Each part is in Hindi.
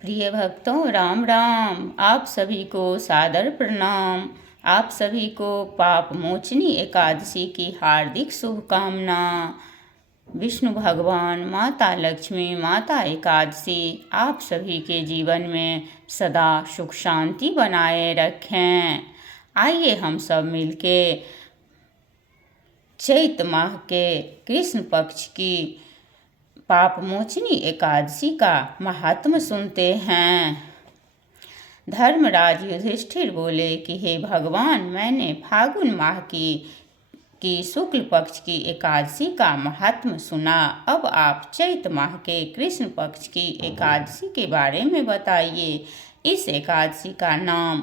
प्रिय भक्तों, राम राम। आप सभी को सादर प्रणाम। आप सभी को पाप मोचनी एकादशी की हार्दिक शुभकामना। विष्णु भगवान, माता लक्ष्मी, माता एकादशी आप सभी के जीवन में सदा सुख शांति बनाए रखें। आइए हम सब मिलके चैत माह के कृष्ण पक्ष की पाप मोचनी एकादशी का महात्म सुनते हैं। धर्मराज युधिष्ठिर बोले कि हे भगवान, मैंने फागुन माह की शुक्ल पक्ष की एकादशी का महात्म सुना। अब आप चैत माह के कृष्ण पक्ष की एकादशी के बारे में बताइए। इस एकादशी का नाम,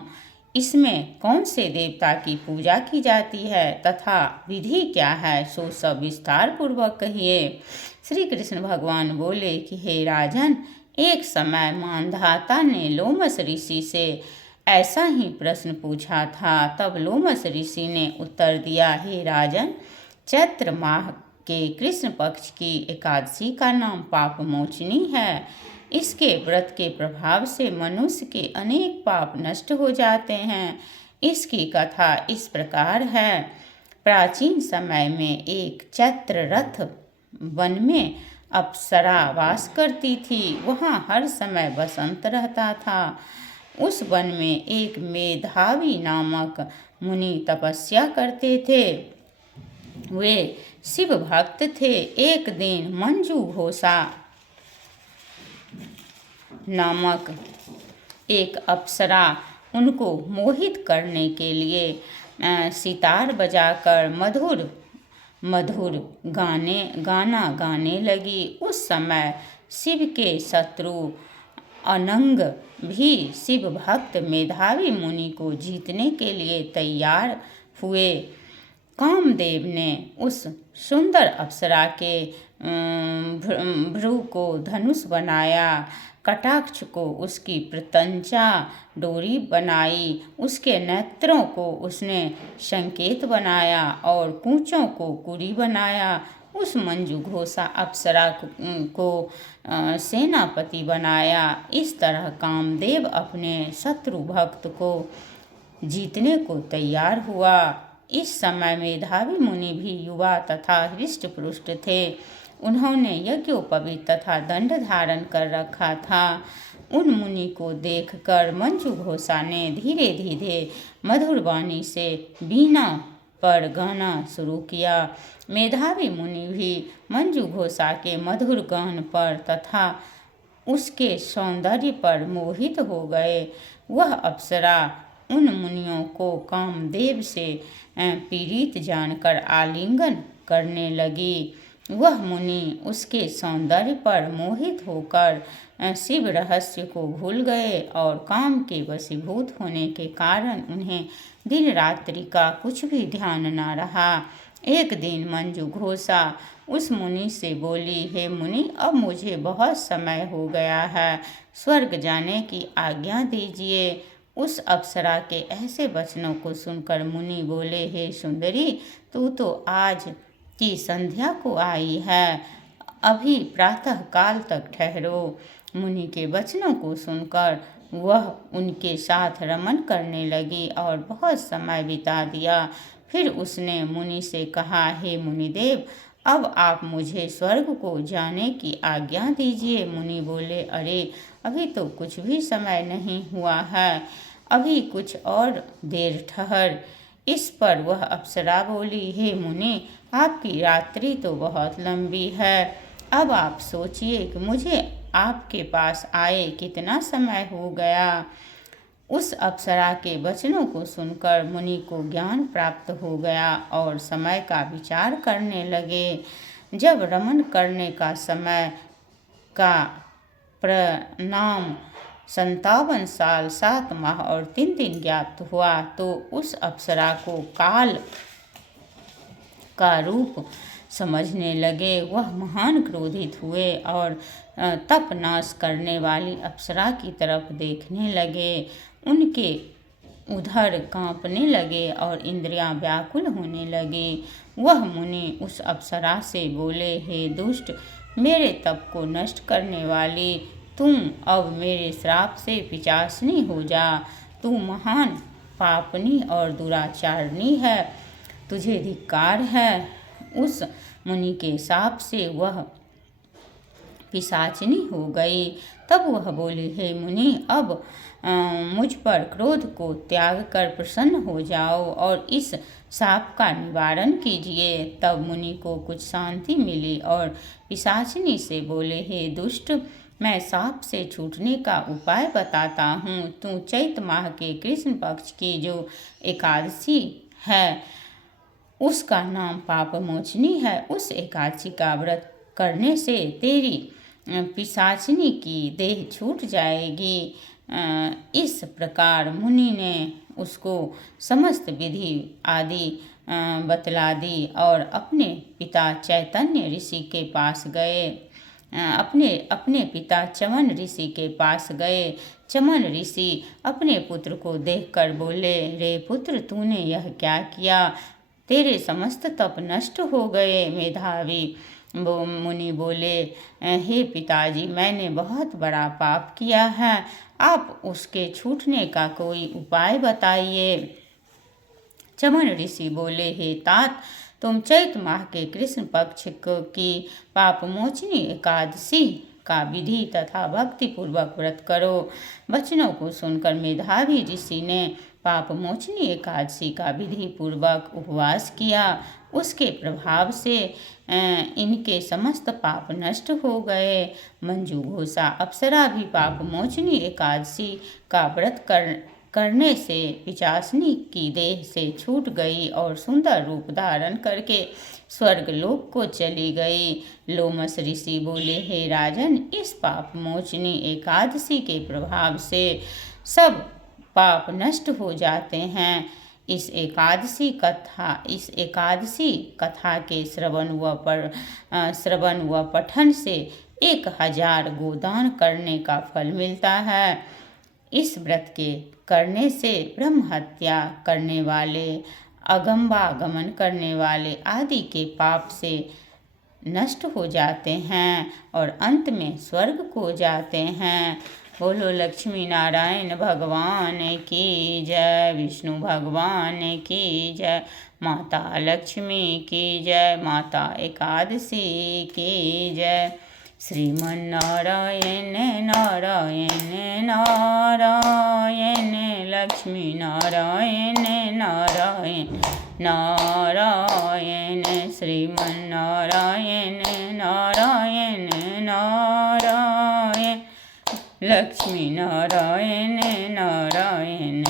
इसमें कौन से देवता की पूजा की जाती है तथा विधि क्या है, सो सब विस्तार पूर्वक कहिए। श्री कृष्ण भगवान बोले कि हे राजन, एक समय मानधाता ने लोमस ऋषि से ऐसा ही प्रश्न पूछा था। तब लोमस ऋषि ने उत्तर दिया, हे राजन, चैत्र माह के कृष्ण पक्ष की एकादशी का नाम पाप मोचनी है। इसके व्रत के प्रभाव से मनुष्य के अनेक पाप नष्ट हो जाते हैं। इसकी कथा इस प्रकार है। प्राचीन समय में एक चैत्ररथ वन में अप्सरा वास करती थी। वहाँ हर समय बसंत रहता था। उस वन में एक मेधावी नामक मुनि तपस्या करते थे। वे शिव भक्त थे। एक दिन मंजू घोषा नामक एक अप्सरा उनको मोहित करने के लिए सितार बजाकर मधुर मधुर गाना गाने लगी। उस समय शिव के शत्रु अनंग भी शिव भक्त मेधावी मुनि को जीतने के लिए तैयार हुए। कामदेव ने उस सुंदर अप्सरा के भ्रू को धनुष बनाया, कटाक्ष को उसकी प्रत्यंचा डोरी बनाई, उसके नेत्रों को उसने संकेत बनाया और कूचों को कुरी बनाया। उस मंजू घोषा अप्सरा को सेनापति बनाया। इस तरह कामदेव अपने शत्रु भक्त को जीतने को तैयार हुआ। इस समय मेधावी मुनि भी युवा तथा हृष्ट पुष्ट थे। उन्होंने यज्ञोपवीत तथा दंड धारण कर रखा था। उन मुनि को देखकर मंजू घोषा ने धीरे धीरे मधुर वाणी से वीणा पर गाना शुरू किया। मेधावी मुनि भी मंजू घोषा के मधुर गान पर तथा उसके सौंदर्य पर मोहित हो गए। वह अप्सरा उन मुनियों को कामदेव से पीड़ित जानकर आलिंगन करने लगी। वह मुनि उसके सौंदर्य पर मोहित होकर शिव रहस्य को भूल गए और काम के वशीभूत होने के कारण उन्हें दिन रात्रि का कुछ भी ध्यान न रहा। एक दिन मंजू घोषा उस मुनि से बोली, हे मुनि, अब मुझे बहुत समय हो गया है, स्वर्ग जाने की आज्ञा दीजिए। उस अप्सरा के ऐसे वचनों को सुनकर मुनि बोले, हे सुंदरी, तू तो आज की संध्या को आई है, अभी प्रातः काल तक ठहरो। मुनि के वचनों को सुनकर वह उनके साथ रमन करने लगी और बहुत समय बिता दिया। फिर उसने मुनि से कहा, हे मुनिदेव, अब आप मुझे स्वर्ग को जाने की आज्ञा दीजिए। मुनि बोले, अरे, अभी तो कुछ भी समय नहीं हुआ है, अभी कुछ और देर ठहर। इस पर वह अप्सरा बोली, हे मुनि, आपकी रात्रि तो बहुत लंबी है। अब आप सोचिए कि मुझे आपके पास आए कितना समय हो गया। उस अप्सरा के वचनों को सुनकर मुनि को ज्ञान प्राप्त हो गया और समय का विचार करने लगे। जब रमन करने का समय का परिणाम 57 साल 7 माह और 3 दिन ज्ञात हुआ तो उस अप्सरा को काल का रूप समझने लगे। वह महान क्रोधित हुए और तप नाश करने वाली अप्सरा की तरफ देखने लगे। उनके उधर कांपने लगे और इंद्रियां व्याकुल होने लगी। वह मुनि उस अप्सरा से बोले, हे दुष्ट, मेरे तप को नष्ट करने वाली, तुम अब मेरे श्राप से पिशाचिनी हो जा। तू महान पापनी और दुराचारणी है, तुझे धिक्कार है। उस मुनि के शाप से वह पिशाचिनी हो गई। तब वह बोली, हे मुनि, अब मुझ पर क्रोध को त्याग कर प्रसन्न हो जाओ और इस शाप का निवारण कीजिए। तब मुनि को कुछ शांति मिली और पिशाचिनी से बोले, हे दुष्ट, मैं शाप से छूटने का उपाय बताता हूँ। तू चैत माह के कृष्ण पक्ष की जो एकादशी है उसका नाम पापमोचनी है। उस एकादशी का व्रत करने से तेरी पिशाचिनी की देह छूट जाएगी। इस प्रकार मुनि ने उसको समस्त विधि आदि बतला दी और अपने पिता चैतन्य ऋषि के पास गए। अपने पिता चमन ऋषि के पास गए। चमन ऋषि अपने पुत्र को देखकर बोले, रे पुत्र, तूने यह क्या किया? तेरे समस्त तप नष्ट हो गए। मेधावी मुनि बोले, हे पिताजी, मैंने बहुत बड़ा पाप किया है, आप उसके छूटने का कोई उपाय बताइए। चमन ऋषि बोले, हे तात, तुम चैत माह के कृष्ण पक्ष की पापमोचनी एकादशी का विधि तथा भक्ति पूर्वक व्रत करो। वचनों को सुनकर मेधावी ऋषि ने पापमोचनी एकादशी का विधि पूर्वक उपवास किया। उसके प्रभाव से इनके समस्त पाप नष्ट हो गए। मंजू घोषा अप्सरा भी पापमोचनी एकादशी का व्रत करने से पिशाचिनी की देह से छूट गई और सुंदर रूप धारण करके स्वर्गलोक को चली गई। लोमस ऋषि बोले, हे राजन, इस पापमोचनी एकादशी के प्रभाव से सब पाप नष्ट हो जाते हैं। इस एकादशी कथा के श्रवण व पठन से 1000 गोदान करने का फल मिलता है। इस व्रत के करने से ब्रह्म हत्या करने वाले, अगम्बागमन करने वाले आदि के पाप से नष्ट हो जाते हैं और अंत में स्वर्ग को जाते हैं। बोलो लक्ष्मी नारायण भगवान की जय, विष्णु भगवान की जय, माता लक्ष्मी की जय, माता एकादशी की जय। श्रीमन्नारायण नारायण नारायण, लक्ष्मी नारायण नारायण नारायण, श्रीमन्नारायण नारायण नारायण, लक्ष्मी नारायण नारायण